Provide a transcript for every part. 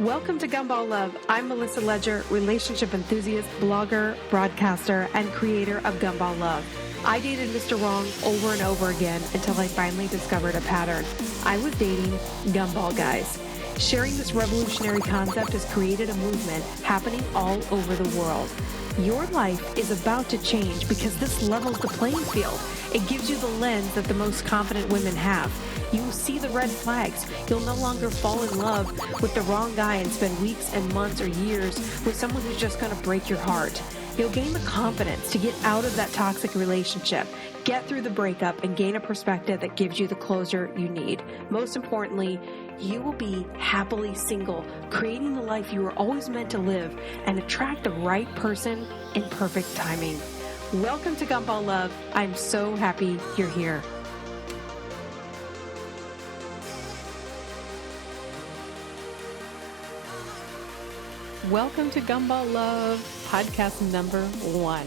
Welcome to Gumball Love. I'm Melissa Ledger, relationship enthusiast, blogger, broadcaster, and creator of Gumball Love. I dated Mr. Wrong over and over again until I finally discovered a pattern. I was dating Gumball Guys. Sharing this revolutionary concept has created a movement happening all over the world. Your life is about to change because this levels the playing field. It gives you the lens that the most confident women have. You will see the red flags. You'll no longer fall in love with the wrong guy and spend weeks and months or years with someone who's just going to break your heart. You'll gain the confidence to get out of that toxic relationship, get through the breakup, and gain a perspective that gives you the closure you need. Most importantly, you will be happily single, creating the life you were always meant to live, and attract the right person in perfect timing. Welcome to Gumball Love. I'm so happy you're here. Welcome to Gumball Love, podcast number 1.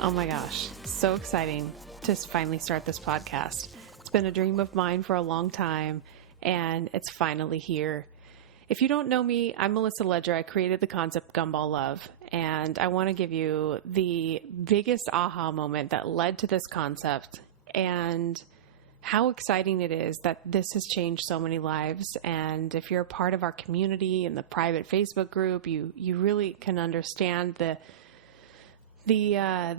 Oh my gosh, so exciting to finally start this podcast. It's been a dream of mine for a long time, and it's finally here. If you don't know me, I'm Melissa Ledger. I created the concept Gumball Love, and I want to give you the biggest aha moment that led to this concept and how exciting it is that this has changed so many lives. And if you're a part of our community in the private Facebook group, you really can understand the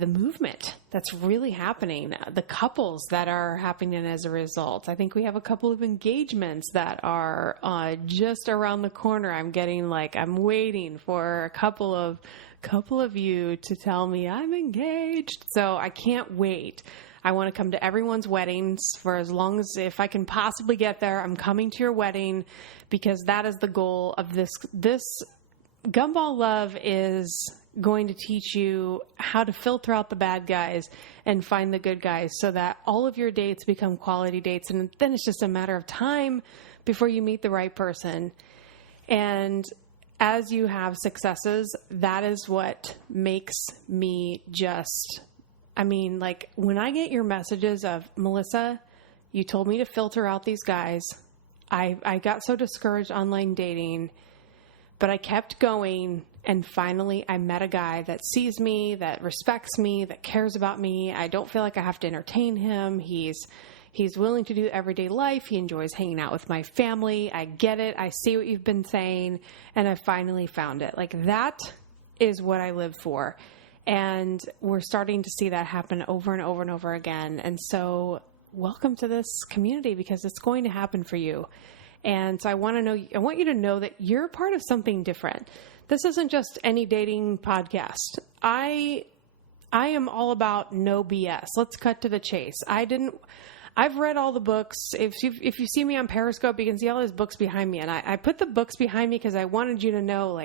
movement that's really happening, the couples that are happening as a result. I think we have a couple of engagements that are just around the corner. I'm waiting for a couple of you to tell me I'm engaged. So I can't wait. I want to come to everyone's weddings for as long as, if I can possibly get there, I'm coming to your wedding, because that is the goal of this. This Gumball Love is going to teach you how to filter out the bad guys and find the good guys so that all of your dates become quality dates. And then it's just a matter of time before you meet the right person. And as you have successes, that is what makes me when I get your messages of, Melissa, you told me to filter out these guys. I got so discouraged online dating, but I kept going. And finally, I met a guy that sees me, that respects me, that cares about me. I don't feel like I have to entertain him. He's willing to do everyday life. He enjoys hanging out with my family. I get it. I see what you've been saying. And I finally found it. That is what I live for. And we're starting to see that happen over and over and over again. And so welcome to this community, because it's going to happen for you. And so I want you to know that you're part of something different. This isn't just any dating podcast. I am all about no BS. Let's cut to the chase. I've read all the books. If you see me on Periscope, you can see all those books behind me. And I put the books behind me because I wanted you to know,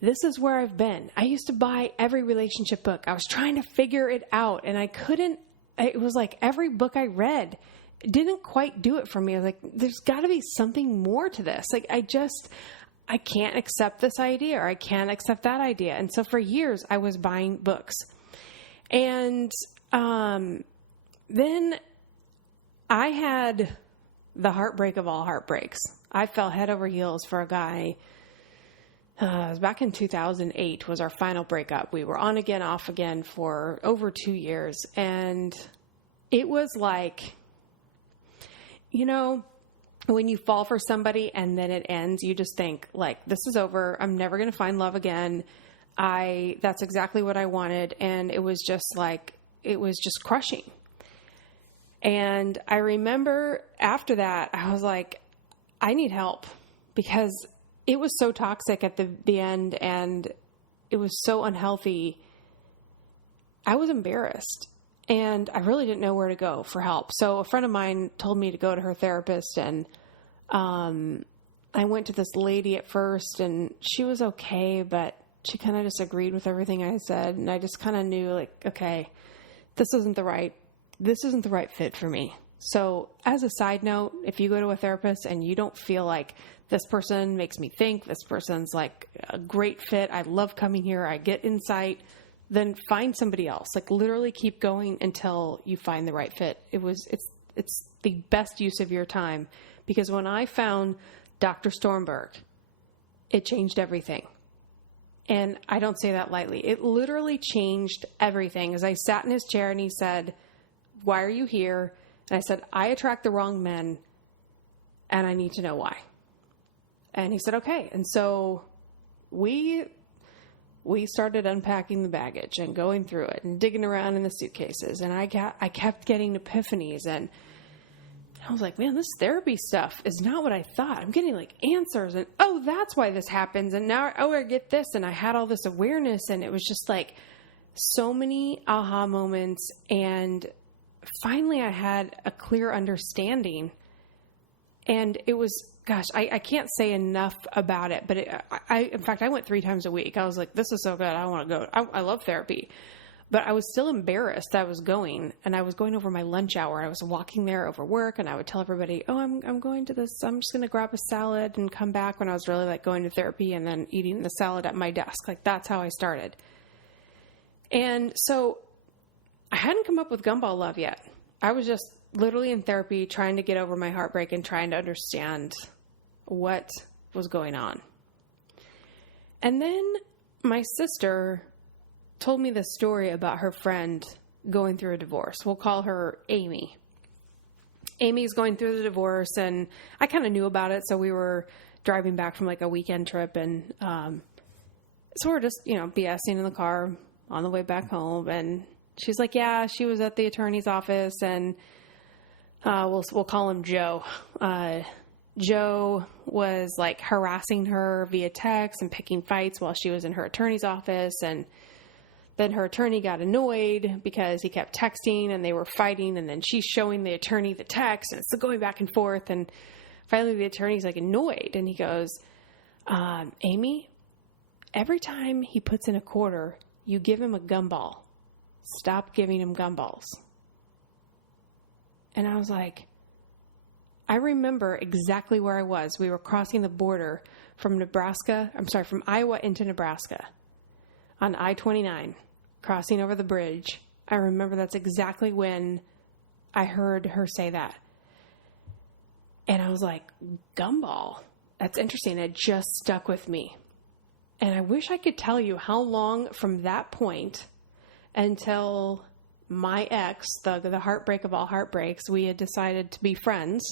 this is where I've been. I used to buy every relationship book. I was trying to figure it out, and I couldn't. It was like every book I read didn't quite do it for me. I was like, there's got to be something more to this. I can't accept this idea, or I can't accept that idea. And so for years, I was buying books. And then I had the heartbreak of all heartbreaks. I fell head over heels for a guy. It was back in 2008 was our final breakup. We were on again, off again for over 2 years. And it was like, when you fall for somebody and then it ends, you just think, this is over. I'm never going to find love again. That's exactly what I wanted. And it was just crushing. And I remember after that, I was like, I need help, because it was so toxic at the end, and it was so unhealthy. I was embarrassed, and I really didn't know where to go for help. So a friend of mine told me to go to her therapist, and I went to this lady at first, and she was okay, but she kind of disagreed with everything I said, and I just kind of knew, okay, this isn't the right fit for me. So as a side note, if you go to a therapist and you don't feel like this person makes me think, this person's a great fit, I love coming here, I get insight, then find somebody else. Literally keep going until you find the right fit. it's the best use of your time, because when I found Dr. Stormberg, it changed everything. And I don't say that lightly. It literally changed everything. As I sat in his chair and he said, "Why are you here?" And I said, "I attract the wrong men and I need to know why." And he said, "Okay." And so we started unpacking the baggage and going through it and digging around in the suitcases. And I kept getting epiphanies, and I was like, man, this therapy stuff is not what I thought. I'm getting like answers, and oh, that's why this happens. And now, I get this. And I had all this awareness, and it was just like so many aha moments. And finally I had a clear understanding, and it was, gosh, I can't say enough about it, but in fact, I went 3 times a week. I was like, this is so good. I want to go. I love therapy, but I was still embarrassed that I was going, and I was going over my lunch hour. I was walking there over work, and I would tell everybody, oh, I'm going to this. I'm just going to grab a salad and come back, when I was really like going to therapy and then eating the salad at my desk. Like, that's how I started. And so I hadn't come up with Gumball Love yet. I was just literally in therapy, trying to get over my heartbreak and trying to understand what was going on. And then my sister told me this story about her friend going through a divorce. We'll call her Amy. Amy's going through the divorce, and I kind of knew about it. So we were driving back from like a weekend trip, and so we're just, BSing in the car on the way back home. And she's like, yeah, she was at the attorney's office, and we'll call him Joe. Joe was like harassing her via text and picking fights while she was in her attorney's office. And then her attorney got annoyed because he kept texting, and they were fighting. And then she's showing the attorney the text, and it's going back and forth. And finally the attorney's like annoyed, and he goes, Amy, every time he puts in a quarter, you give him a gumball. Stop giving him gumballs. And I was like, I remember exactly where I was. We were crossing the border from Iowa into Nebraska on I-29, crossing over the bridge. I remember that's exactly when I heard her say that. And I was like, gumball. That's interesting. It just stuck with me. And I wish I could tell you how long from that point until my ex, the heartbreak of all heartbreaks, we had decided to be friends.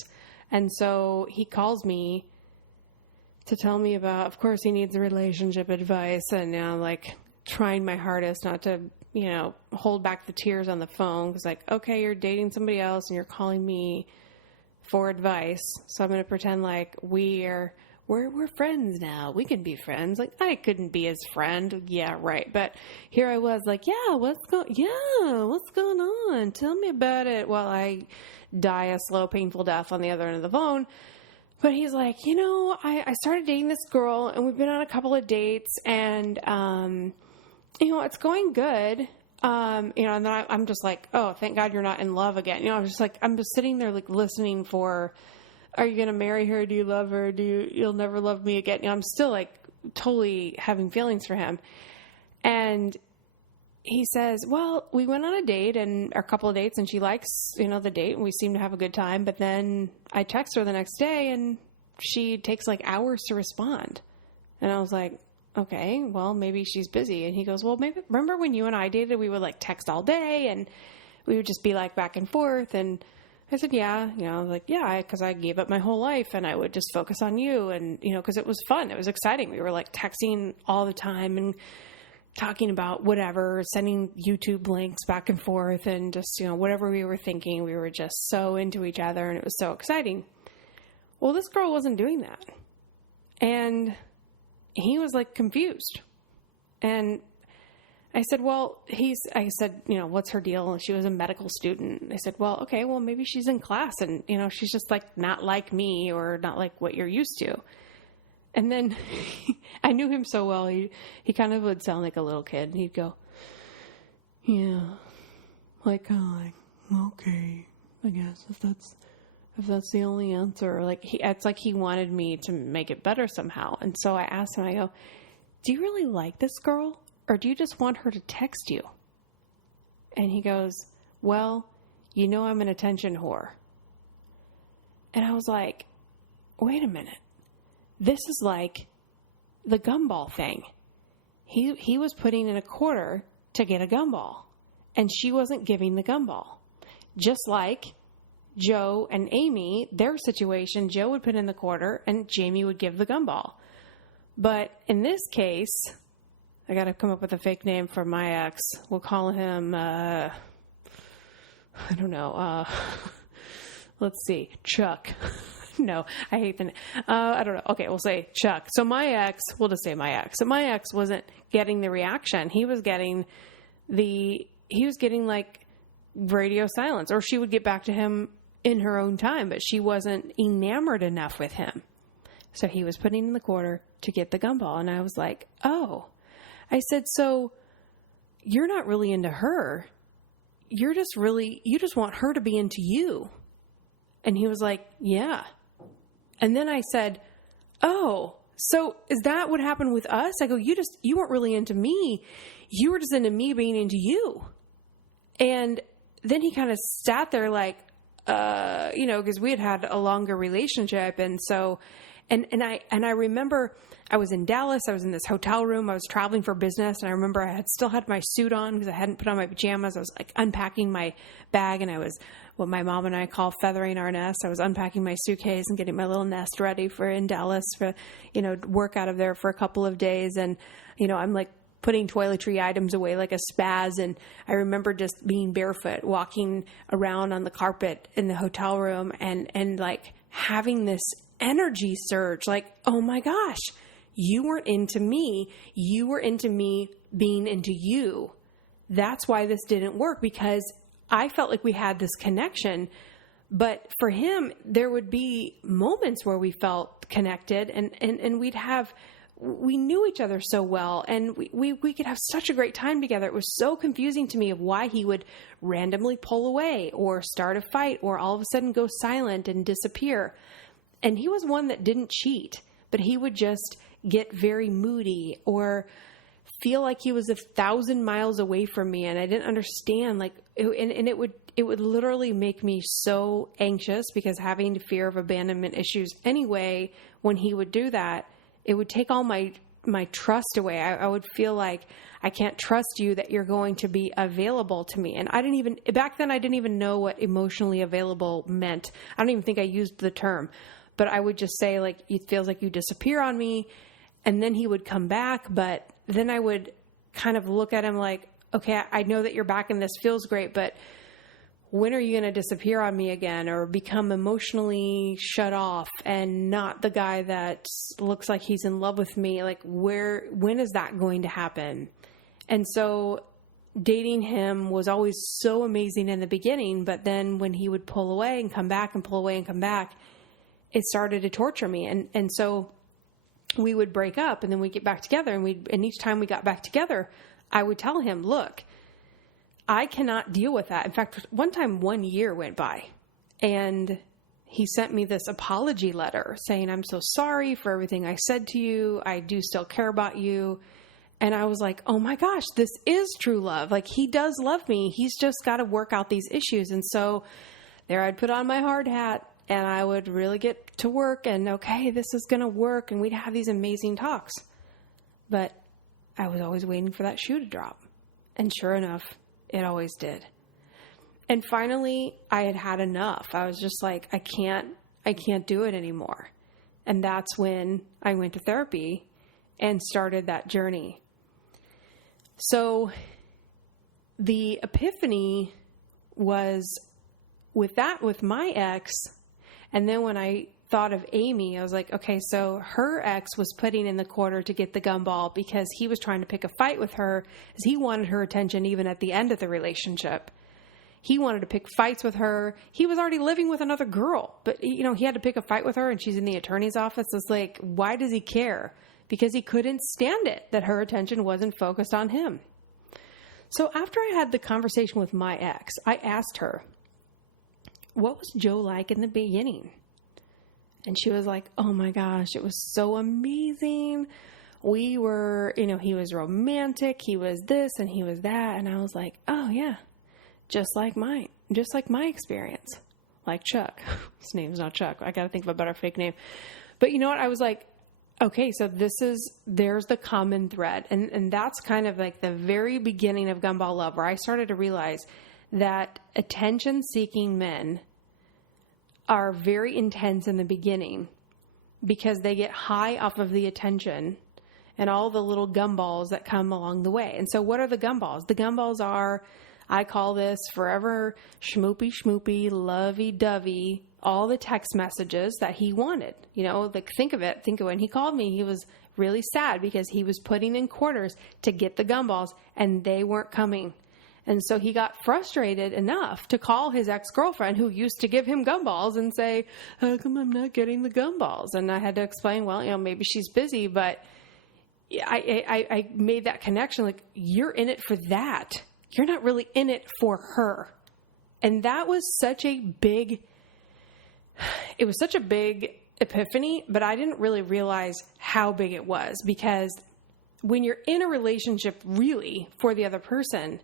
And so he calls me to tell me about, of course, he needs relationship advice. And now, like, trying my hardest not to, hold back the tears on the phone. Because, like, okay, you're dating somebody else and you're calling me for advice. So I'm going to pretend like we're friends now. We can be friends. Like, I couldn't be his friend. Yeah, right. But here I was like, what's going on? Tell me about it. While I die a slow, painful death on the other end of the phone. But he's like, I started dating this girl, and we've been on a couple of dates, and, it's going good. And then I'm just like, oh, thank God you're not in love again. I'm just like, I'm just sitting there like listening for, are you going to marry her? Do you love her? You'll never love me again. I'm still like totally having feelings for him. And he says, well, we went on a date and a couple of dates, and she likes, the date, and we seem to have a good time. But then I text her the next day, and she takes like hours to respond. And I was like, okay, well, maybe she's busy. And he goes, well, maybe remember when you and I dated, we would like text all day, and we would just be like back and forth. And I said, yeah, I was like, yeah, because I gave up my whole life, and I would just focus on you. And, because it was fun. It was exciting. We were like texting all the time and talking about whatever, sending YouTube links back and forth, and just, whatever we were thinking. We were just so into each other, and it was so exciting. Well, this girl wasn't doing that. And he was like confused. And I said, what's her deal? And she was a medical student. I said, well, okay, well, maybe she's in class, and, she's just like not like me, or not like what you're used to. And then I knew him so well. He kind of would sound like a little kid, and he'd go, yeah, okay, I guess if that's the only answer. Like it's like he wanted me to make it better somehow. And so I asked him, I go, do you really like this girl, or do you just want her to text you? And he goes, well, I'm an attention whore. And I was like, wait a minute. This is like the gumball thing. He was putting in a quarter to get a gumball, and she wasn't giving the gumball. Just like Joe and Amy, their situation, Joe would put in the quarter and Jamie would give the gumball. But in this case, I got to come up with a fake name for my ex. We'll call him, I don't know. Let's see, Chuck. No, I hate the name. I don't know. Okay, we'll say Chuck. So my ex, we'll just say my ex. So my ex wasn't getting the reaction. He was getting like radio silence, or she would get back to him in her own time, but she wasn't enamored enough with him. So he was putting in the quarter to get the gumball. And I was like, oh. I said, so you're not really into her. You just want her to be into you. And he was like, yeah. And then I said, oh, so is that what happened with us? I go, you weren't really into me. You were just into me being into you. And then he kind of sat there like, because we had a longer relationship. And so, and I remember I was in Dallas. I was in this hotel room. I was traveling for business. And I remember I still had my suit on because I hadn't put on my pajamas. I was like unpacking my bag, and I was what my mom and I call feathering our nest. I was unpacking my suitcase and getting my little nest ready for in Dallas for, work out of there for a couple of days. And, I'm like putting toiletry items away like a spaz. And I remember just being barefoot, walking around on the carpet in the hotel room and like having this energy surge, like, oh my gosh, you weren't into me. You were into me being into you. That's why this didn't work, because I felt like we had this connection, but for him, there would be moments where we felt connected and we knew each other so well, and we could have such a great time together. It was so confusing to me of why he would randomly pull away or start a fight or all of a sudden go silent and disappear. And he was one that didn't cheat, but he would just get very moody or feel like he was 1,000 miles away from me. And I didn't understand, it would literally make me so anxious, because having fear of abandonment issues anyway, when he would do that, it would take all my trust away. I would feel like I can't trust you that you're going to be available to me. And back then I didn't even know what emotionally available meant. I don't even think I used the term, but I would just say like, it feels like you disappear on me. And then he would come back, but then I would kind of look at him like, okay, I know that you're back and this feels great, but when are you going to disappear on me again or become emotionally shut off and not the guy that looks like he's in love with me? Like when is that going to happen? And so dating him was always so amazing in the beginning, but then when he would pull away and come back and pull away and come back, it started to torture me. And so we would break up and then we'd get back together, and each time we got back together, I would tell him, look, I cannot deal with that. In fact, one time 1 year went by and he sent me this apology letter saying, I'm so sorry for everything I said to you. I do still care about you. And I was like, oh my gosh, this is true love. Like, he does love me. He's just got to work out these issues. And so there I'd put on my hard hat and I would really get to work and, okay, this is going to work. And we'd have these amazing talks. But I was always waiting for that shoe to drop. And sure enough, it always did. And finally, I had had enough. I was just like, I can't do it anymore. And that's when I went to therapy and started that journey. So the epiphany was with my ex. And then when I thought of Amy, I was like, okay, so her ex was putting in the quarter to get the gumball because he was trying to pick a fight with her, as he wanted her attention even at the end of the relationship. He wanted to pick fights with her. He was already living with another girl, but he had to pick a fight with her, and she's in the attorney's office. It's like, why does he care? Because he couldn't stand it that her attention wasn't focused on him. So after I had the conversation with my ex, I asked her, what was Joe like in the beginning? And she was like, oh my gosh, it was so amazing. We were, he was romantic. He was this and he was that. And I was like, oh yeah, just like my experience. like Chuck. His name's not Chuck. I got to think of a better fake name. But you know what? I was like, okay, so there's the common thread. And that's kind of like the very beginning of Gumball Love, where I started to realize that attention-seeking men are very intense in the beginning because they get high off of the attention and all the little gumballs that come along the way. And so what are the gumballs? The gumballs are, I call this forever schmoopy, lovey-dovey, all the text messages that he wanted. You know, like think of when he called me, he was really sad because he was putting in quarters to get the gumballs and they weren't coming. And so he got frustrated enough to call his ex-girlfriend who used to give him gumballs and say, how come I'm not getting the gumballs? And I had to explain, well, you know, maybe she's busy, but I made that connection. Like, you're in it for that. You're not really in it for her. And that was such a big epiphany, but I didn't really realize how big it was, because when you're in a relationship really for the other person,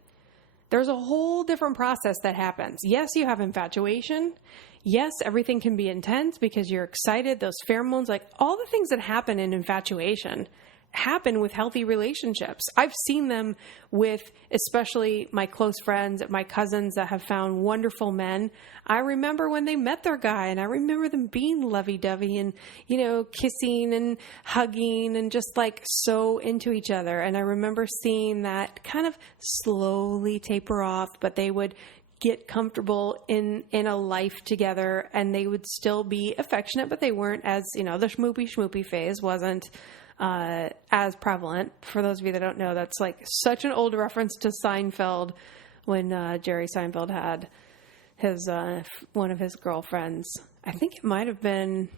there's a whole different process that happens. Yes, you have infatuation. Yes, everything can be intense because you're excited. Those pheromones, like all the things that happen in infatuation happen with healthy relationships. I've seen them with especially my close friends, my cousins that have found wonderful men. I remember when they met their guy, and I remember them being lovey-dovey and, you know, kissing and hugging and just like so into each other. And I remember seeing that kind of slowly taper off, but they would get comfortable in a life together, and they would still be affectionate, but they weren't as, you know, the schmoopy phase wasn't as prevalent. For those of you that don't know, that's like such an old reference to Seinfeld, when Jerry Seinfeld had his one of his girlfriends. I think it might have been,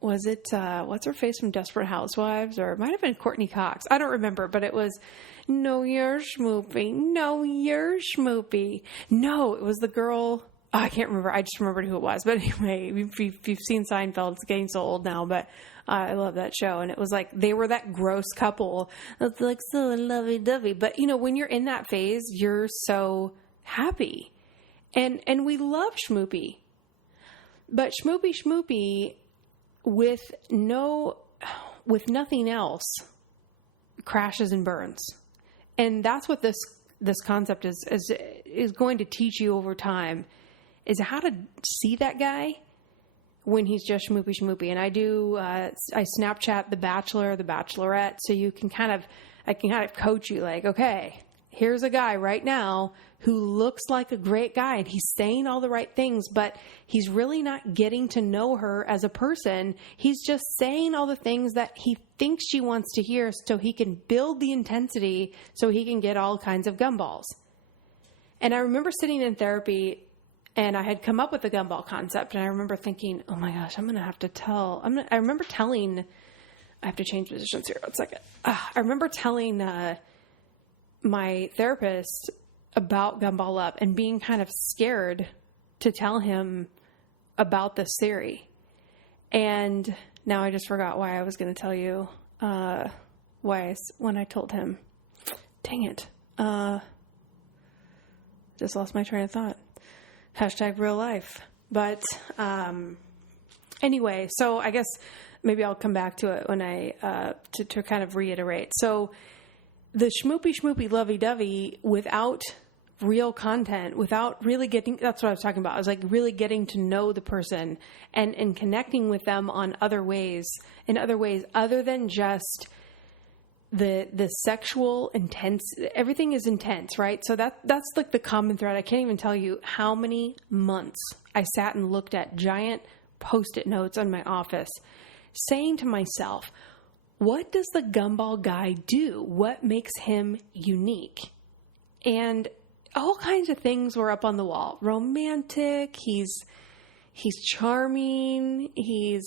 was it what's her face from Desperate Housewives, or it might have been Courtney Cox. I don't remember, but it was, no, you're schmoopy. No, you're schmoopy. No, it was the girl. Oh, I can't remember. I just remembered who it was. But anyway, if you've seen Seinfeld, it's getting so old now, but I love that show. And it was like, they were that gross couple. It's like so lovey-dovey. But, you know, when you're in that phase, you're so happy. And we love schmoopy. But schmoopy with nothing else crashes and burns. And that's what this concept is going to teach you over time, is how to see that guy when he's just schmoopy. And I Snapchat The Bachelor, The Bachelorette, so I can kind of coach you, like, okay, here's a guy right now who looks like a great guy and he's saying all the right things, but he's really not getting to know her as a person. He's just saying all the things that he thinks she wants to hear so he can build the intensity so he can get all kinds of gumballs. And I remember sitting in therapy, and I had come up with the gumball concept, and I remember thinking, oh my gosh, I remember telling, I have to change positions here. 1 second. I remember telling my therapist about Gumball Love and being kind of scared to tell him about this theory. And now I just forgot why I was going to tell you when I told him. Dang it. Just lost my train of thought. # real life. But anyway, so I guess maybe I'll come back to it when to kind of reiterate. So the schmoopy lovey-dovey without real content, without really getting, that's what I was talking about. I was like really getting to know the person and connecting with them in other ways other than just the sexual intense. Everything is intense, right? So that's like the common thread. I can't even tell you how many months I sat and looked at giant Post-it notes on my office saying to myself, what does the Gumball guy do? What makes him unique? And all kinds of things were up on the wall. Romantic. He's charming. He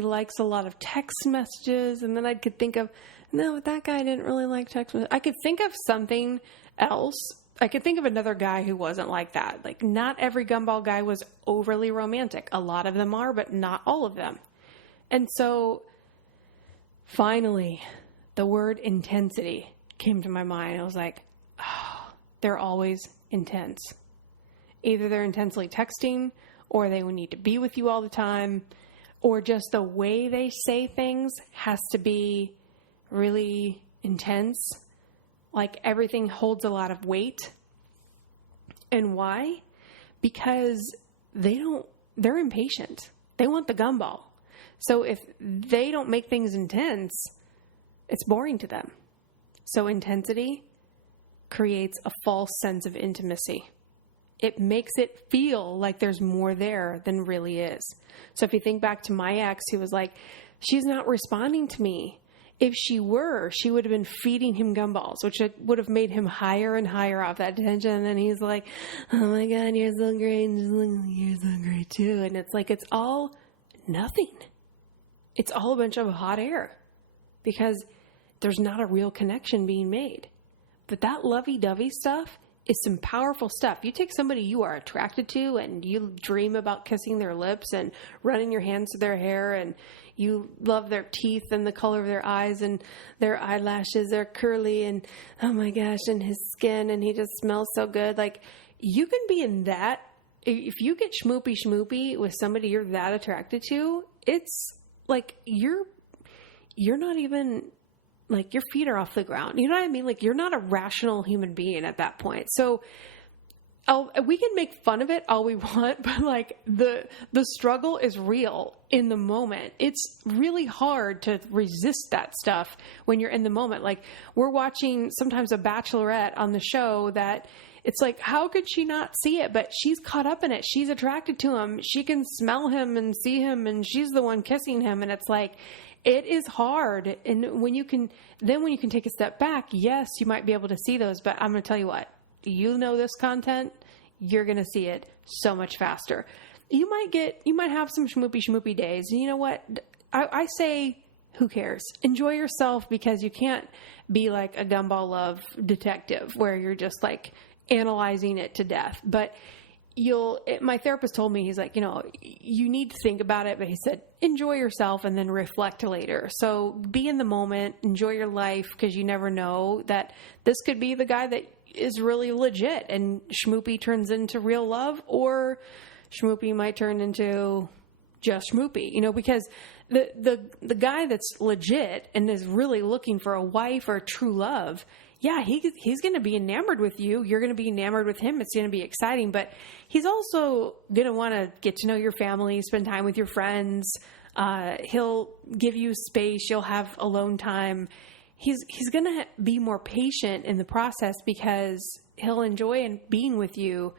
likes a lot of text messages. And then I could think of, no, that guy didn't really like text messages. I could think of something else. I could think of another guy who wasn't like that. Like, not every Gumball guy was overly romantic. A lot of them are, but not all of them. And so finally, the word intensity came to my mind. I was like, oh, they're always intense. Either they're intensely texting or they need to be with you all the time, or just the way they say things has to be really intense. Like everything holds a lot of weight. And why? Because they're impatient. They want the gumball. So if they don't make things intense, it's boring to them. So intensity creates a false sense of intimacy. It makes it feel like there's more there than really is. So if you think back to my ex who was like, she's not responding to me. If she were, she would have been feeding him gumballs, which would have made him higher and higher off that attention. And then he's like, oh my God, you're so great. And you're so great too. And it's like, it's all nothing. It's all a bunch of hot air because there's not a real connection being made. But that lovey-dovey stuff is some powerful stuff. You take somebody you are attracted to and you dream about kissing their lips and running your hands through their hair, and you love their teeth and the color of their eyes and their eyelashes are curly and oh my gosh, and his skin, and he just smells so good. Like, you can be in that. If you get schmoopy with somebody you're that attracted to, it's like you're not even, like, your feet are off the ground. You know what I mean? Like, you're not a rational human being at that point. So we can make fun of it all we want, but like the struggle is real in the moment. It's really hard to resist that stuff when you're in the moment. Like, we're watching sometimes a bachelorette on the show that it's like, how could she not see it? But she's caught up in it. She's attracted to him. She can smell him and see him, and she's the one kissing him. And it's like, it is hard. And when you can take a step back, yes, you might be able to see those, but I'm going to tell you what, you know this content, you're going to see it so much faster. You might have some schmoopy days. And you know what? I say, who cares? Enjoy yourself, because you can't be like a Gumball Love detective where you're just like analyzing it to death. But my therapist told me, he's like, you need to think about it, but he said, enjoy yourself and then reflect later. So be in the moment, enjoy your life, because you never know that this could be the guy that is really legit and schmoopy turns into real love, or schmoopy might turn into just schmoopy, because the guy that's legit and is really looking for a wife or a true love, yeah, he's going to be enamored with you. You're going to be enamored with him. It's going to be exciting, but he's also going to want to get to know your family, spend time with your friends. He'll give you space. You'll have alone time. He's going to be more patient in the process because he'll enjoy being with you,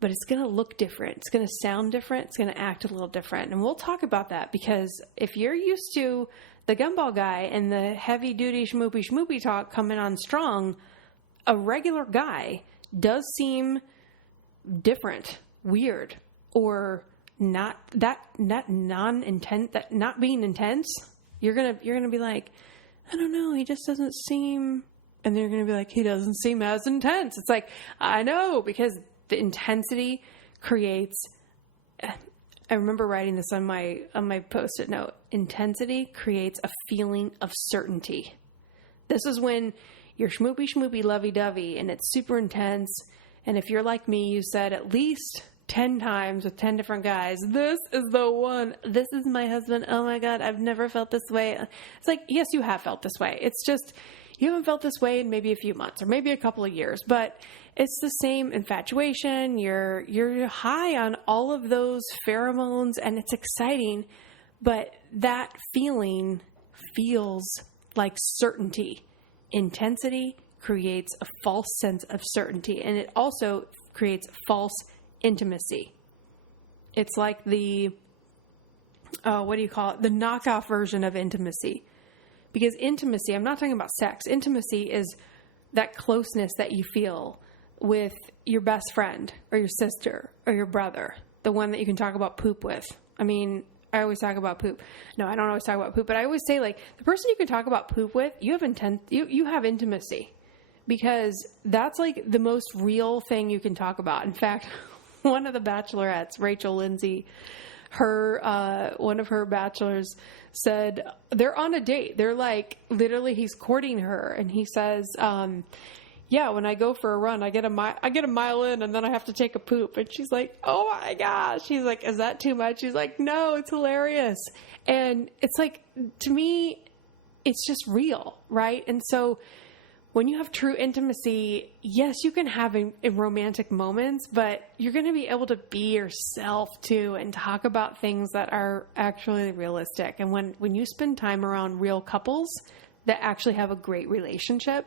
but it's going to look different. It's going to sound different. It's going to act a little different. And we'll talk about that, because if you're used to the Gumball guy and the heavy duty schmoopy talk coming on strong, a regular guy does seem different, weird, or not being intense. You're going to be like, I don't know, he just doesn't seem, and they're going to be like, he doesn't seem as intense. It's like, I know, because the intensity creates, I remember writing this on my Post-it note, intensity creates a feeling of certainty. This is when you're schmoopy, lovey-dovey, and it's super intense. And if you're like me, you said at least 10 times with 10 different guys, this is the one. This is my husband. Oh my God, I've never felt this way. It's like, yes, you have felt this way. It's just, you haven't felt this way in maybe a few months or maybe a couple of years, but it's the same infatuation. You're high on all of those pheromones and it's exciting, but that feeling feels like certainty. Intensity creates a false sense of certainty, and it also creates false intimacy. It's like the the knockoff version of intimacy. Because intimacy, I'm not talking about sex. Intimacy is that closeness that you feel with your best friend or your sister or your brother, the one that you can talk about poop with. I mean, I always talk about poop. No, I don't always talk about poop, but I always say, like, the person you can talk about poop with, you have intimacy, because that's like the most real thing you can talk about. In fact, one of the bachelorettes, Rachel Lindsay, one of her bachelors said they're on a date. They're like, literally, he's courting her, and he says, yeah, when I go for a run, I get a mile in and then I have to take a poop. And she's like, oh my gosh. She's like, is that too much? She's like, no, it's hilarious. And it's like, to me, it's just real, right? And so when you have true intimacy, yes, you can have in romantic moments, but you're going to be able to be yourself too and talk about things that are actually realistic. And when you spend time around real couples that actually have a great relationship,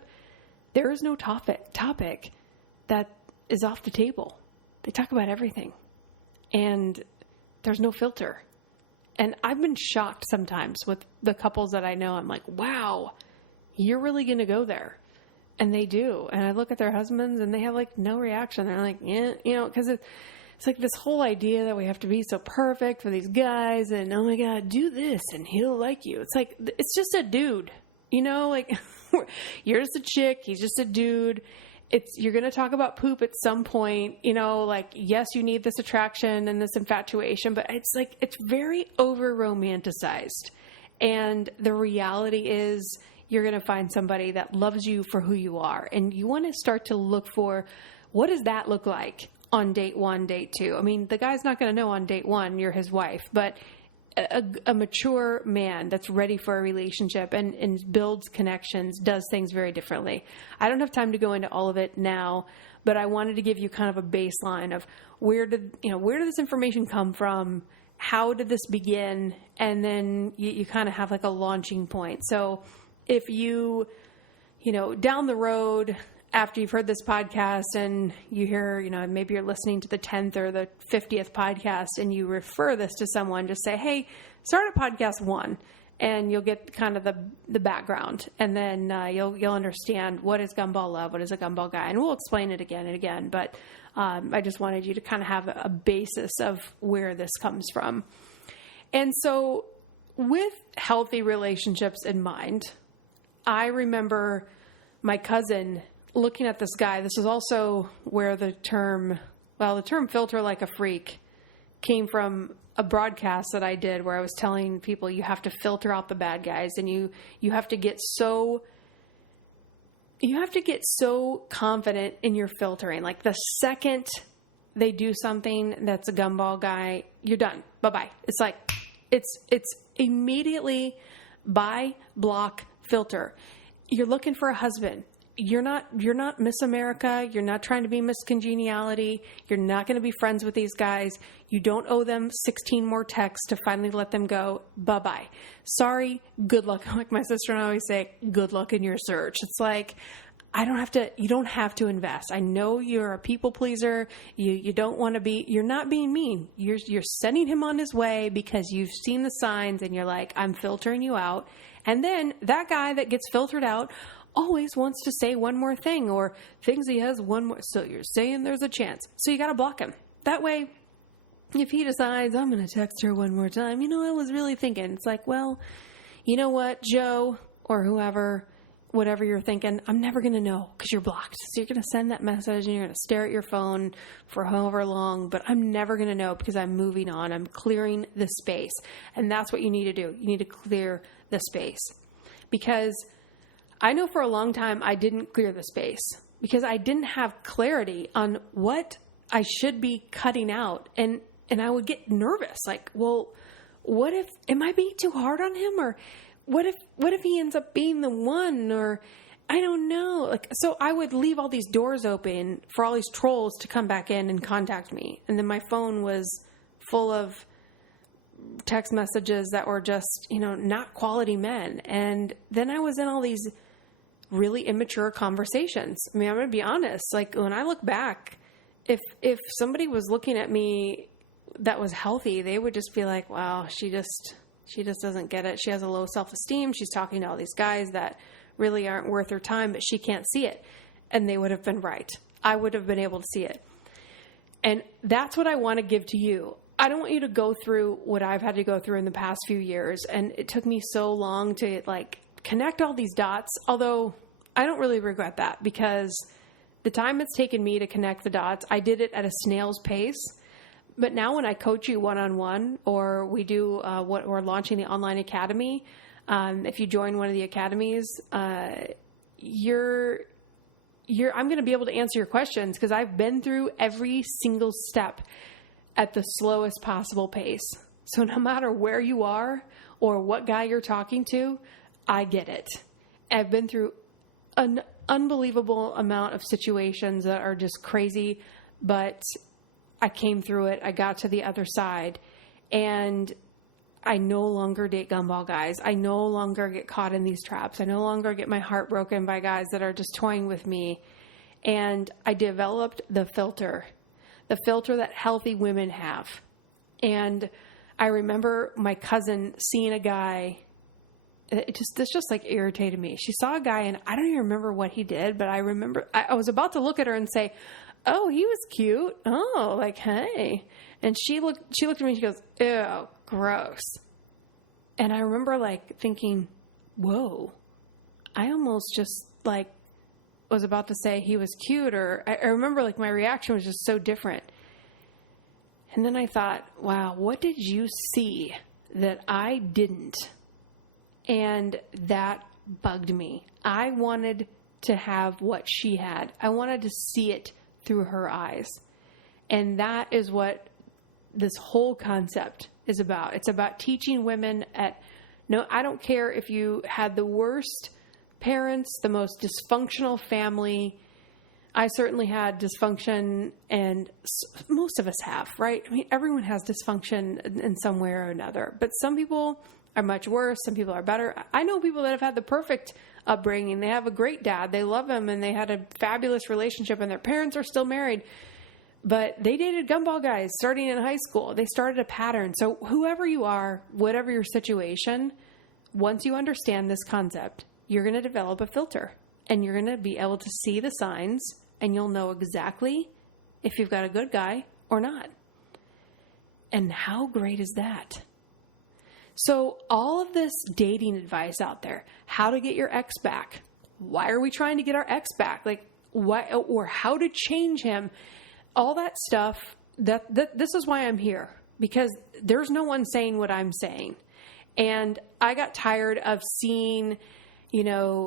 there is no topic that is off the table. They talk about everything, and there's no filter. And I've been shocked sometimes with the couples that I know. I'm like, wow, you're really going to go there. And they do. And I look at their husbands and they have like no reaction. They're like, yeah, because it's like this whole idea that we have to be so perfect for these guys. And oh my God, do this and he'll like you. It's like, it's just a dude, like you're just a chick. He's just a dude. You're going to talk about poop at some point, like, yes, you need this attraction and this infatuation, but it's like, it's very over romanticized. And the reality is you're going to find somebody that loves you for who you are. And you want to start to look for, what does that look like on date 1, date 2? I mean, the guy's not going to know on date 1, you're his wife, but a mature man that's ready for a relationship and builds connections, does things very differently. I don't have time to go into all of it now, but I wanted to give you kind of a baseline of where did this information come from? How did this begin? And then you kind of have like a launching point. So if you down the road, after you've heard this podcast and you hear, maybe you're listening to the 10th or the 50th podcast and you refer this to someone, just say, hey, start at podcast 1 and you'll get kind of the background. And then you'll understand what is Gumball Love, what is a Gumball Guy. And we'll explain it again and again. But I just wanted you to kind of have a basis of where this comes from. And so with healthy relationships in mind, I remember my cousin looking at this guy. This is also where the term filter like a freak came from, a broadcast that I did where I was telling people you have to filter out the bad guys and you have to get so confident in your filtering. Like the second they do something that's a gumball guy, you're done. Bye-bye. It's like, it's immediately buy, block, filter. You're looking for a husband. You're not Miss America. You're not trying to be Miss Congeniality. You're not going to be friends with these guys. You don't owe them 16 more texts to finally let them go. Bye-bye. Sorry. Good luck. Like my sister and I always say, good luck in your search. It's like, you don't have to invest. I know you're a people pleaser. You don't want to be, you're not being mean. You're sending him on his way because you've seen the signs and you're like, I'm filtering you out. And then that guy that gets filtered out always wants to say one more thing or thinks he has one more. So you're saying there's a chance. So you got to block him. That way, if he decides, I'm going to text her one more time, I was really thinking. It's like, well, you know what, Joe or whoever, whatever you're thinking, I'm never going to know because you're blocked. So you're going to send that message and you're going to stare at your phone for however long, but I'm never going to know because I'm moving on. I'm clearing the space. And that's what you need to do. You need to clear the space because I know for a long time I didn't clear the space because I didn't have clarity on what I should be cutting out. And I would get nervous. Like, well, am I being too hard on him? Or what if he ends up being the one? Or I don't know. Like, so I would leave all these doors open for all these trolls to come back in and contact me. And then my phone was full of text messages that were just, not quality men. And then I was in all these really immature conversations. I mean, I'm going to be honest. Like when I look back, if somebody was looking at me that was healthy, they would just be like, wow, she just doesn't get it. She has a low self-esteem. She's talking to all these guys that really aren't worth her time, but she can't see it. And they would have been right. I would have been able to see it. And that's what I want to give to you. I don't want you to go through what I've had to go through in the past few years. And it took me so long to connect all these dots, although I don't really regret that because the time it's taken me to connect the dots, I did it at a snail's pace. But now when I coach you one-on-one or we do what we're launching the online academy, if you join one of the academies, you're I'm going to be able to answer your questions because I've been through every single step at the slowest possible pace. So no matter where you are or what guy you're talking to, I get it. I've been through an unbelievable amount of situations that are just crazy, but I came through it. I got to the other side, and I no longer date Gumball guys. I no longer get caught in these traps. I no longer get my heart broken by guys that are just toying with me. And I developed the filter that healthy women have. And I remember my cousin seeing a guy. This just like irritated me. She saw a guy, and I don't even remember what he did, but I remember I was about to look at her and say, "Oh, he was cute. Oh, like, hey." And she looked at me and she goes, "Ew, gross." And I remember like thinking, whoa, I almost just like was about to say he was cute, or I remember like my reaction was just so different. And then I thought, wow, what did you see that I didn't? And that bugged me. I wanted to have what she had. I wanted to see it through her eyes. And that is what this whole concept is about. It's about teaching women I don't care if you had the worst parents, the most dysfunctional family. I certainly had dysfunction, and most of us have, right? I mean, everyone has dysfunction in some way or another, but some people are much worse. Some people are better. I know people that have had the perfect upbringing. They have a great dad. They love him, and they had a fabulous relationship, and their parents are still married. But they dated Gumball guys starting in high school. They started a pattern. So whoever you are, whatever your situation, once you understand this concept, you're going to develop a filter. And you're going to be able to see the signs, and you'll know exactly if you've got a good guy or not. And how great is that? So all of this dating advice out there, how to get your ex back. Why are we trying to get our ex back? Like, why, or how to change him? All that stuff, this is why I'm here, because there's no one saying what I'm saying. And I got tired of seeing,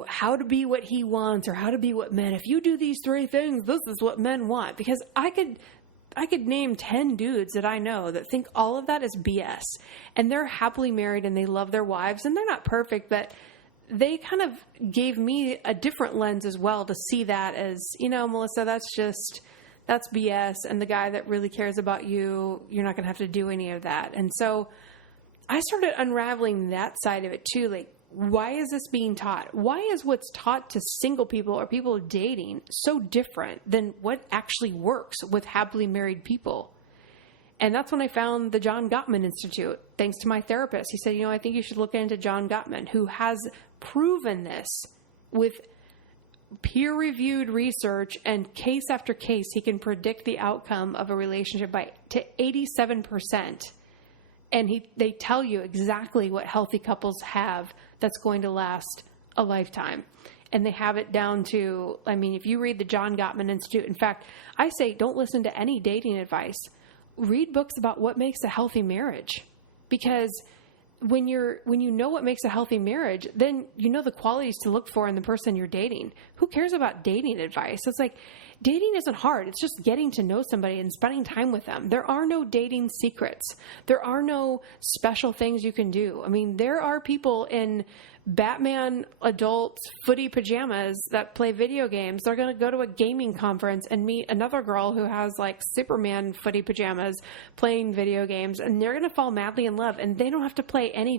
how to be what he wants or how to be what men. If you do these 3 things, this is what men want. Because I could name 10 dudes that I know that think all of that is BS. And they're happily married and they love their wives, and they're not perfect, but they kind of gave me a different lens as well to see that as, Melissa, that's BS. And the guy that really cares about you, you're not going to have to do any of that. And so I started unraveling that side of it too. Like, why is this being taught? Why is what's taught to single people or people dating so different than what actually works with happily married people? And that's when I found the John Gottman Institute, thanks to my therapist. He said, I think you should look into John Gottman, who has proven this with peer-reviewed research and case after case. He can predict the outcome of a relationship to 87%. And they tell you exactly what healthy couples have that's going to last a lifetime. And they have it down to, if you read the John Gottman Institute, in fact, I say don't listen to any dating advice. Read books about what makes a healthy marriage. Because when you know what makes a healthy marriage, then you know the qualities to look for in the person you're dating. Who cares about dating advice? It's like, dating isn't hard. It's just getting to know somebody and spending time with them. There are no dating secrets. There are no special things you can do. There are people in Batman adult footy pajamas that play video games. They're going to go to a gaming conference and meet another girl who has like Superman footy pajamas playing video games, and they're going to fall madly in love, and they don't have to play any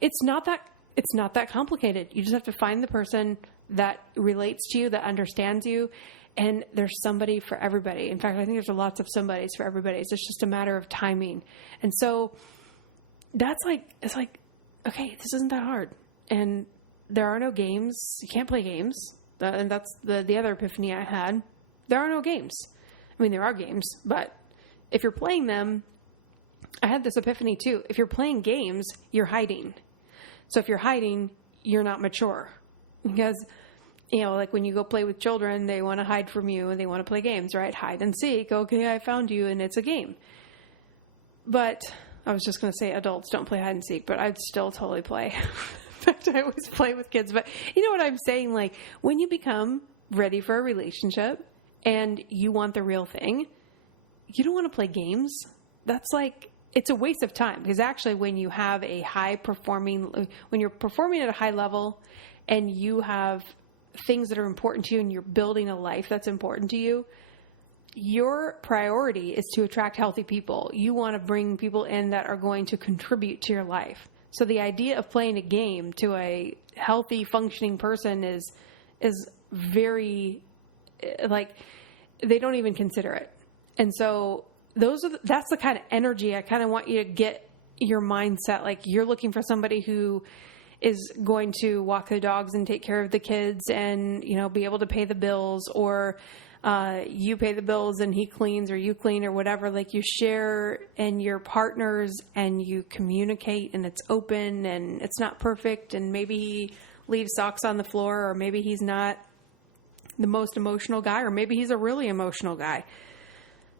it's not that complicated. You just have to find the person that relates to you, that understands you. And there's somebody for everybody. In fact, I think there's lots of somebodies for everybody. It's just a matter of timing. And so it's like, okay, this isn't that hard. And there are no games. You can't play games. And that's the other epiphany I had. There are no games. There are games, but if you're playing them, I had this epiphany too. If you're playing games, you're hiding. So if you're hiding, you're not mature. Because like when you go play with children, they want to hide from you and they want to play games, right? Hide and seek. Okay, I found you, and it's a game. But I was just going to say adults don't play hide and seek, but I'd still totally play. In fact, I always play with kids. But you know what I'm saying? Like, when you become ready for a relationship and you want the real thing, you don't want to play games. That's like, it's a waste of time, because actually when you have a when you're performing at a high level and you have things that are important to you and you're building a life that's important to you, your priority is to attract healthy people. You want to bring people in that are going to contribute to your life. So the idea of playing a game to a healthy, functioning person is very, like, they don't even consider it. And so that's the kind of energy I kind of want you to get your mindset. Like, you're looking for somebody who is going to walk the dogs and take care of the kids and, you know, be able to pay the bills, or you pay the bills and he cleans, or you clean, or whatever. Like, you share and you're partners and you communicate and it's open and it's not perfect. And maybe he leaves socks on the floor, or maybe he's not the most emotional guy, or maybe he's a really emotional guy.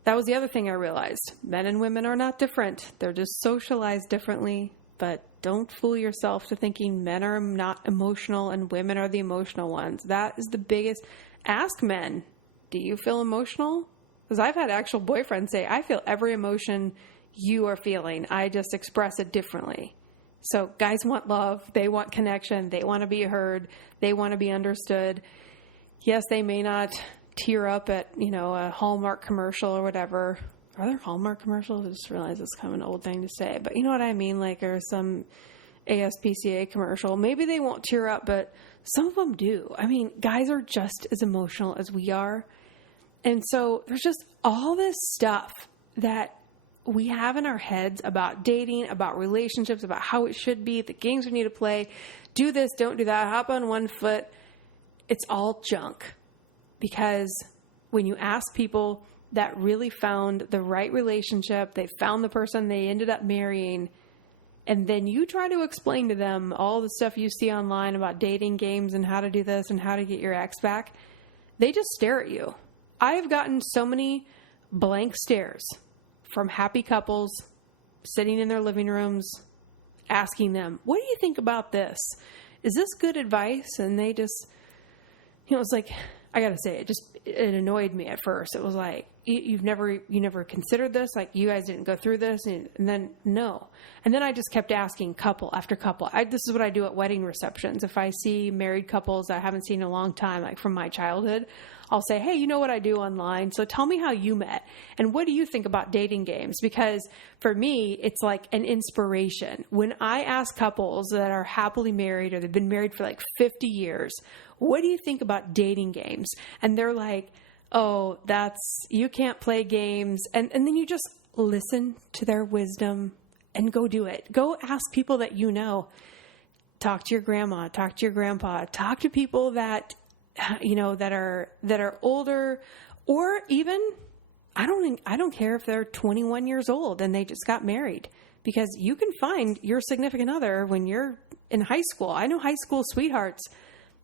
That was the other thing I realized. Men and women are not different. They're just socialized differently. But don't fool yourself to thinking men are not emotional and women are the emotional ones. That is the biggest. Ask men, do you feel emotional? Because I've had actual boyfriends say, I feel every emotion you are feeling. I just express it differently. So guys want love. They want connection. They want to be heard. They want to be understood. Yes, they may not tear up at, you know, a Hallmark commercial or whatever. Are there Hallmark commercials? I just realized it's kind of an old thing to say, but you know what I mean? Like, or some ASPCA commercial. Maybe they won't tear up, but some of them do. I mean, guys are just as emotional as we are. And so there's just all this stuff that we have in our heads about dating, about relationships, about how it should be, the games we need to play, do this, don't do that, hop on one foot. It's all junk. Because when you ask people that really found the right relationship, they found the person they ended up marrying, and then you try to explain to them all the stuff you see online about dating games and how to do this and how to get your ex back, they just stare at you. I've gotten so many blank stares from happy couples sitting in their living rooms asking them, what do you think about this? Is this good advice? And they just, you know, it's like, I got to say, it annoyed me at first. It was like, you never considered this? Like, you guys didn't go through this? And then, no. And then I just kept asking couple after couple. This is what I do at wedding receptions. If I see married couples I haven't seen in a long time, like from my childhood, I'll say, hey, you know what I do online? So tell me how you met. And what do you think about dating games? Because for me, it's like an inspiration. When I ask couples that are happily married, or they've been married for like 50 years, what do you think about dating games? And they're like, oh, you can't play games. And then you just listen to their wisdom and go do it. Go ask people that you know. Talk to your grandma, talk to your grandpa, talk to people that, you know, that are older, or even, I don't care if they're 21 years old and they just got married, because you can find your significant other when you're in high school. I know high school sweethearts.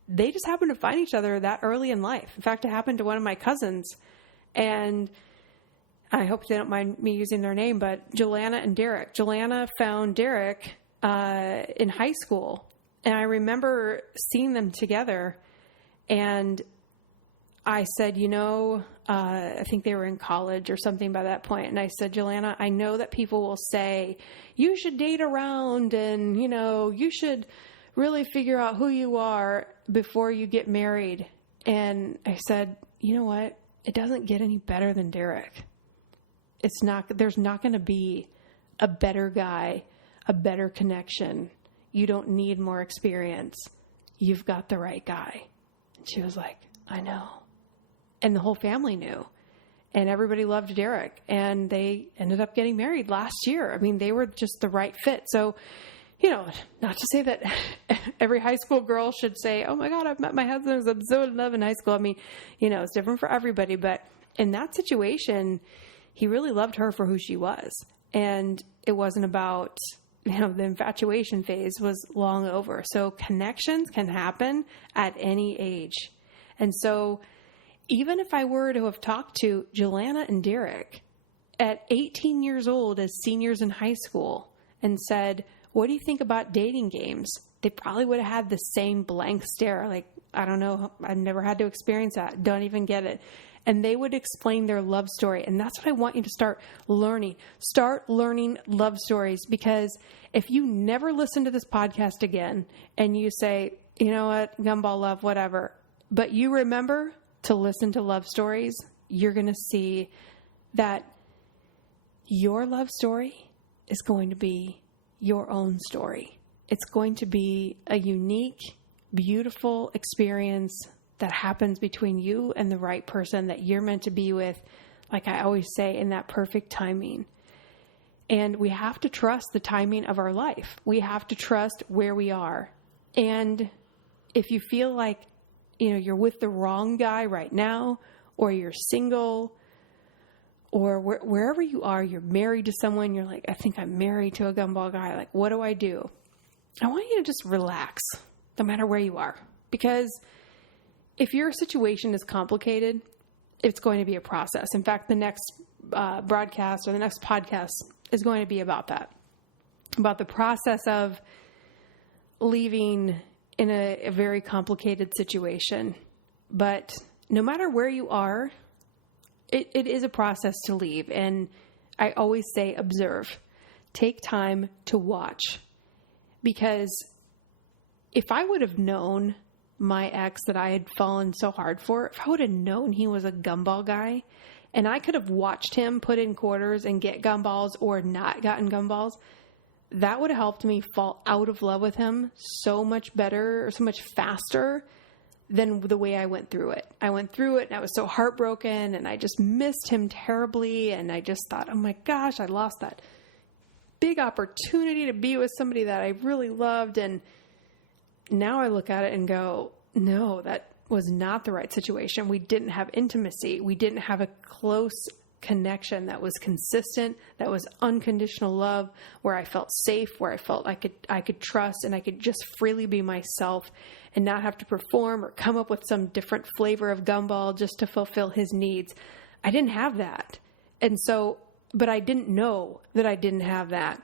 They just happen to find each other that early in life. In fact, it happened to one of my cousins, and I hope they don't mind me using their name, but Joanna and Derek. Joanna found Derek in high school, and I remember seeing them together, and I said, you know, I think they were in college or something by that point, and I said, Joanna, I know that people will say, you should date around, and, you know, you should really figure out who you are before you get married. And I said, you know what? It doesn't get any better than Derek. There's not going to be a better guy, a better connection. You don't need more experience. You've got the right guy. And she was like, I know. And the whole family knew. And everybody loved Derek. And they ended up getting married last year. I mean, they were just the right fit. So, you know, not to say that every high school girl should say, oh my God, I've met my husband, I'm so in love in high school. I mean, you know, it's different for everybody. But in that situation, he really loved her for who she was. And it wasn't about, you know, the infatuation phase was long over. So connections can happen at any age. And so even if I were to have talked to Joanna and Derek at 18 years old as seniors in high school and said, what do you think about dating games? they probably would have had the same blank stare. Like, I don't know. I've never had to experience that. Don't even get it. And they would explain their love story. And that's what I want you to start learning. Start learning love stories, because if you never listen to this podcast again and you say, you know what, Gumball Love, whatever, but you remember to listen to love stories, you're going to see that your love story is going to be your own story. It's going to be a unique, beautiful experience that happens between you and the right person that you're meant to be with, like I always say, in that perfect timing. And we have to trust the timing of our life. We have to trust where we are. And if you feel like, you know, you're with the wrong guy right now, or you're single, or wherever you are, you're married to someone, you're like, I think I'm married to a gumball guy. Like, what do? I want you to just relax, no matter where you are. Because if your situation is complicated, it's going to be a process. In fact, the next broadcast or the next podcast is going to be about that, about the process of leaving in a very complicated situation. But no matter where you are, it is a process to leave. And I always say, observe. Take time to watch. Because if I would have known my ex that I had fallen so hard for, if I would have known he was a gumball guy, and I could have watched him put in quarters and get gumballs or not gotten gumballs, that would have helped me fall out of love with him so much better, or so much faster than the way I went through it. I went through it and I was so heartbroken and I just missed him terribly. And I just thought, oh my gosh, I lost that big opportunity to be with somebody that I really loved. And now I look at it and go, no, that was not the right situation. We didn't have intimacy. We didn't have a close connection that was consistent, that was unconditional love, where I felt safe, where I felt I could trust, and I could just freely be myself and not have to perform or come up with some different flavor of gumball just to fulfill his needs. I didn't have that. And so, but I didn't know that I didn't have that.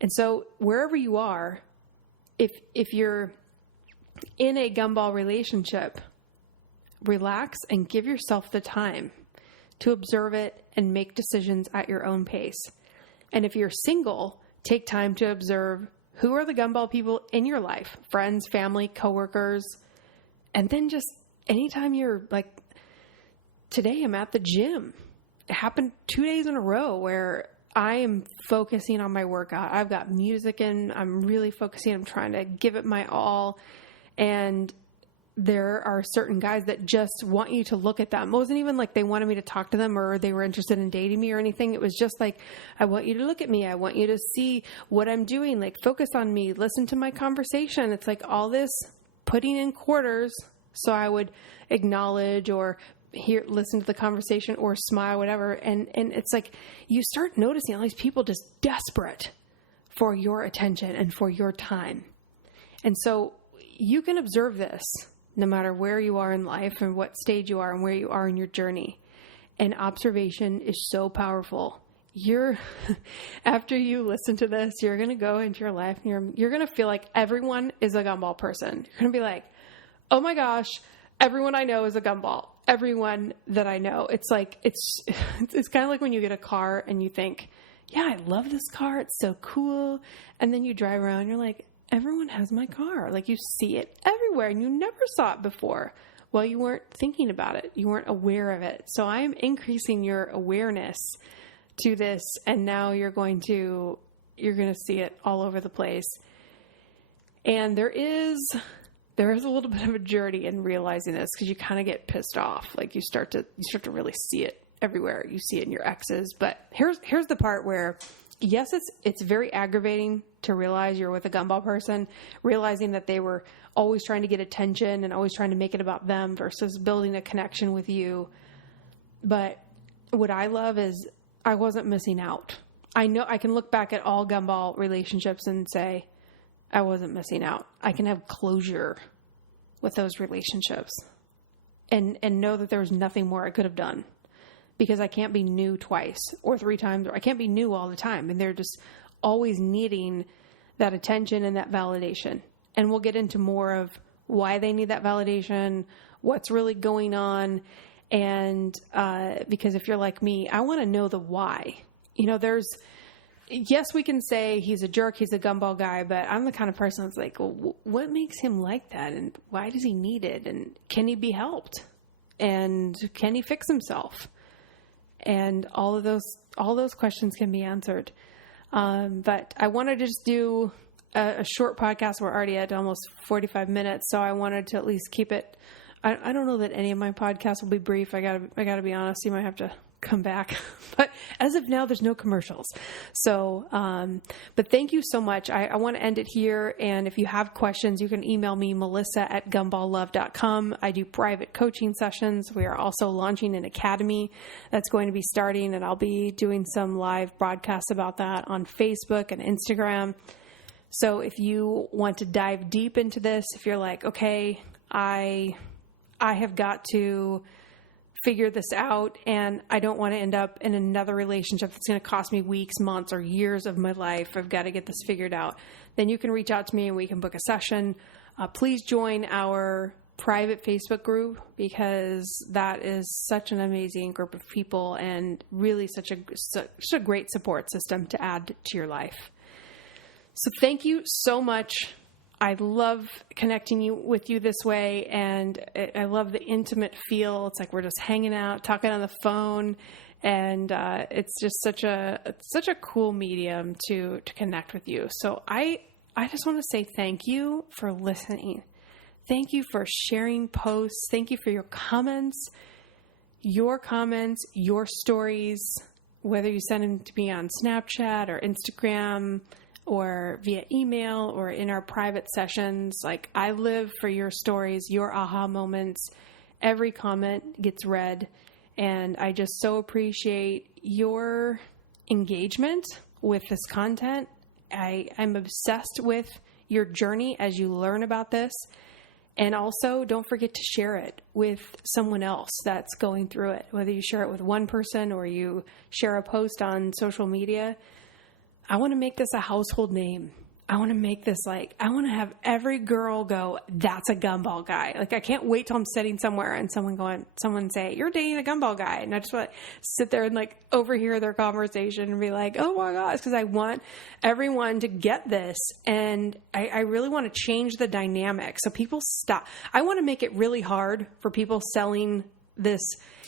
And so wherever you are, if you're in a gumball relationship, relax and give yourself the time to observe it and make decisions at your own pace. And if you're single, take time to observe who are the gumball people in your life, friends, family, coworkers. And then just anytime you're like, today I'm at the gym. It happened 2 days in a row where I am focusing on my workout. I've got music in, I'm really focusing, I'm trying to give it my all. And there are certain guys that just want you to look at them. It wasn't even like they wanted me to talk to them or they were interested in dating me or anything. It was just like, I want you to look at me. I want you to see what I'm doing. Like, focus on me, listen to my conversation. It's like all this putting in quarters so I would acknowledge or listen to the conversation or smile, whatever. And it's like, you start noticing all these people just desperate for your attention and for your time. And so you can observe this no matter where you are in life and what stage you are and where you are in your journey. And observation is so powerful. After you listen to this, you're going to go into your life and you're going to feel like everyone is a gumball person. You're going to be like, oh my gosh, everyone I know is a gumball. Everyone that I know. It's like, it's kind of like when you get a car and you think, yeah, I love this car. It's so cool. And then you drive around and you're like, everyone has my car. Like, you see it everywhere and you never saw it before. Well, you weren't thinking about it. You weren't aware of it. So I am increasing your awareness to this. And now you're going to see it all over the place. And there is a little bit of a journey in realizing this, because you kind of get pissed off. Like, you start to really see it everywhere. You see it in your exes. But here's the part where, yes, it's very aggravating to realize you're with a gumball person, realizing that they were always trying to get attention and always trying to make it about them versus building a connection with you. But what I love is I wasn't missing out. I know I can look back at all gumball relationships and say, I wasn't missing out. I can have closure with those relationships and know that there was nothing more I could have done, because I can't be new twice or three times, or I can't be new all the time. And they're just always needing that attention and that validation. and we'll get into more of why they need that validation, what's really going on. And because if you're like me, I want to know the why. Yes, we can say he's a jerk, he's a gumball guy, but I'm the kind of person that's like, well, what makes him like that? And why does he need it? And can he be helped? And can he fix himself? And all those questions can be answered. But I wanted to just do a short podcast. We're already at almost 45 minutes. So I wanted to at least keep it. I don't know that any of my podcasts will be brief. I gotta be honest. You might have to come back, but as of now, there's no commercials. So, but thank you so much. I want to end it here. And if you have questions, you can email me, melissa@gumballlove.com. I do private coaching sessions. We are also launching an academy that's going to be starting, and I'll be doing some live broadcasts about that on Facebook and Instagram. So if you want to dive deep into this, if you're like, okay, I have got to figure this out, and I don't want to end up in another relationship that's going to cost me weeks, months, or years of my life. I've got to get this figured out. Then you can reach out to me and we can book a session. Please join our private Facebook group, because that is such an amazing group of people and really such a great support system to add to your life. So thank you so much. I love connecting with you this way, and I love the intimate feel. It's like we're just hanging out, talking on the phone, and it's just such a cool medium to connect with you. So I just want to say thank you for listening. Thank you for sharing posts. Thank you for your comments, your stories, whether you send them to me on Snapchat or Instagram, or via email, or in our private sessions. Like, I live for your stories, your aha moments. Every comment gets read, and I just so appreciate your engagement with this content. I'm obsessed with your journey as you learn about this. And also, don't forget to share it with someone else that's going through it, whether you share it with one person or you share a post on social media. I want to make this a household name. I want to make this I want to have every girl go, that's a gumball guy. Like, I can't wait till I'm sitting somewhere and someone say, you're dating a gumball guy. And I just want to sit there and overhear their conversation and be like, oh my gosh, because I want everyone to get this. And I really want to change the dynamic. So people stop. I want to make it really hard for people selling this.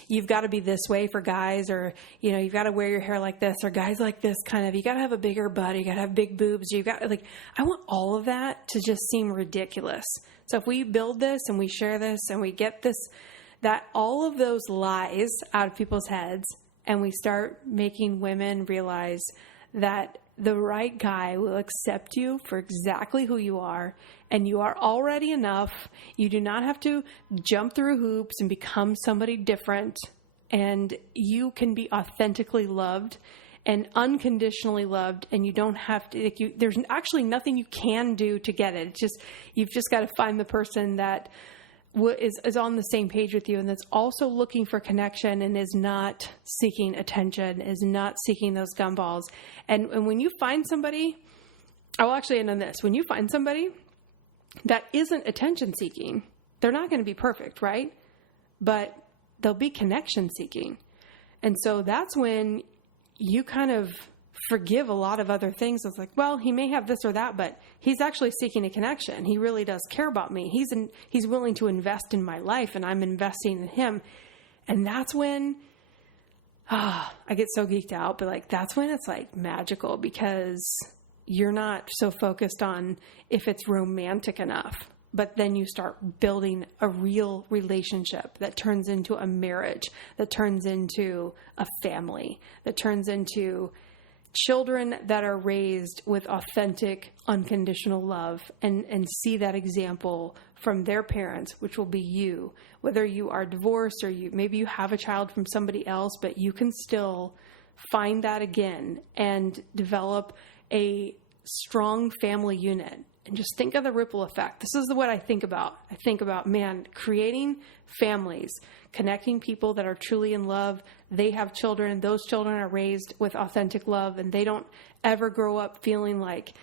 You've got to be this way for guys, or, you've got to wear your hair like this, or guys like this kind of, you got to have a bigger butt, you got to have big boobs. I want all of that to just seem ridiculous. So if we build this and we share this and we get that all of those lies out of people's heads, and we start making women realize that the right guy will accept you for exactly who you are, and you are already enough. You do not have to jump through hoops and become somebody different, and you can be authentically loved and unconditionally loved, and you don't have to, there's actually nothing you can do to get it. It's just, you've just got to find the person that is on the same page with you, and that's also looking for connection and is not seeking attention, is not seeking those gumballs. And when you find somebody, I will actually end on this. When you find somebody that isn't attention seeking, they're not going to be perfect, right? But they'll be connection seeking. And so that's when you kind of forgive a lot of other things. It's like, well, he may have this or that, but he's actually seeking a connection. He really does care about me. He's willing to invest in my life, and I'm investing in him. And that's when, I get so geeked out, but that's when it's magical, because you're not so focused on if it's romantic enough, but then you start building a real relationship that turns into a marriage, that turns into a family, that turns into children that are raised with authentic, unconditional love, and see that example from their parents, which will be you. Whether you are divorced or maybe you have a child from somebody else, but you can still find that again and develop a strong family unit. And just think of the ripple effect. This is what I think about. I think about, creating families, connecting people that are truly in love. They have children. Those children are raised with authentic love, and they don't ever grow up feeling like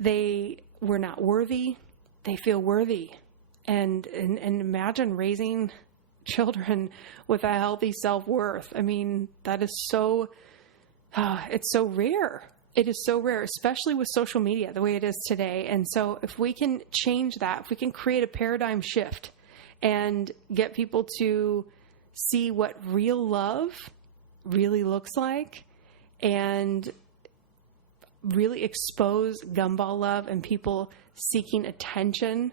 they were not worthy. they feel worthy. And imagine raising children with a healthy self-worth. I mean, that is so, it's so rare. It is so rare, especially with social media, the way it is today. And so if we can change that, if we can create a paradigm shift and get people to see what real love really looks like and really expose Gumball love and people seeking attention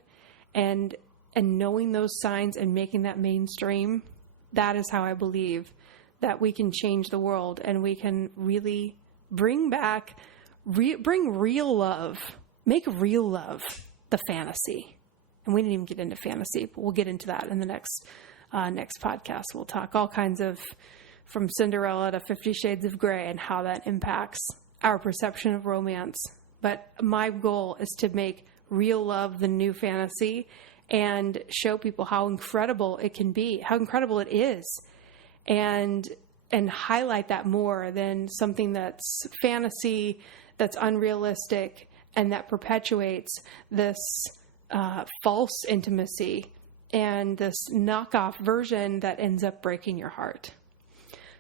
and knowing those signs and making that mainstream, that is how I believe that we can change the world and we can really bring real love, make real love the fantasy. And we didn't even get into fantasy, but we'll get into that in the next podcast. We'll talk all kinds of, from Cinderella to 50 Shades of Grey, and how that impacts our perception of romance. But my goal is to make real love the new fantasy and show people how incredible it can be, how incredible it is, and highlight that more than something that's fantasy, that's unrealistic, and that perpetuates this false intimacy and this knockoff version that ends up breaking your heart.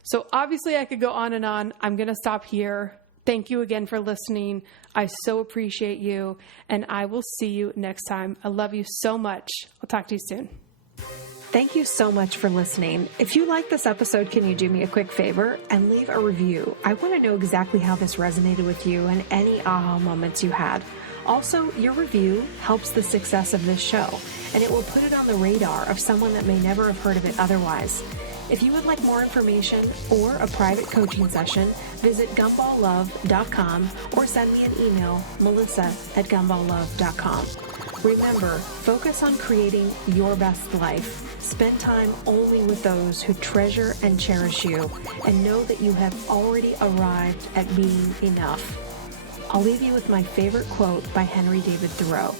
So obviously I could go on and on. I'm going to stop here. Thank you again for listening. I so appreciate you, and I will see you next time. I love you so much. I'll talk to you soon. Thank you so much for listening. If you like this episode, can you do me a quick favor and leave a review? I want to know exactly how this resonated with you and any aha moments you had. Also, your review helps the success of this show, and it will put it on the radar of someone that may never have heard of it otherwise. If you would like more information or a private coaching session, visit gumballlove.com or send me an email, melissa@gumballlove.com. Remember, focus on creating your best life. Spend time only with those who treasure and cherish you, and know that you have already arrived at being enough. I'll leave you with my favorite quote by Henry David Thoreau.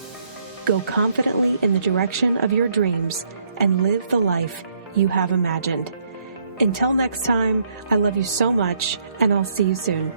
Go confidently in the direction of your dreams and live the life you have imagined. Until next time, I love you so much, and I'll see you soon.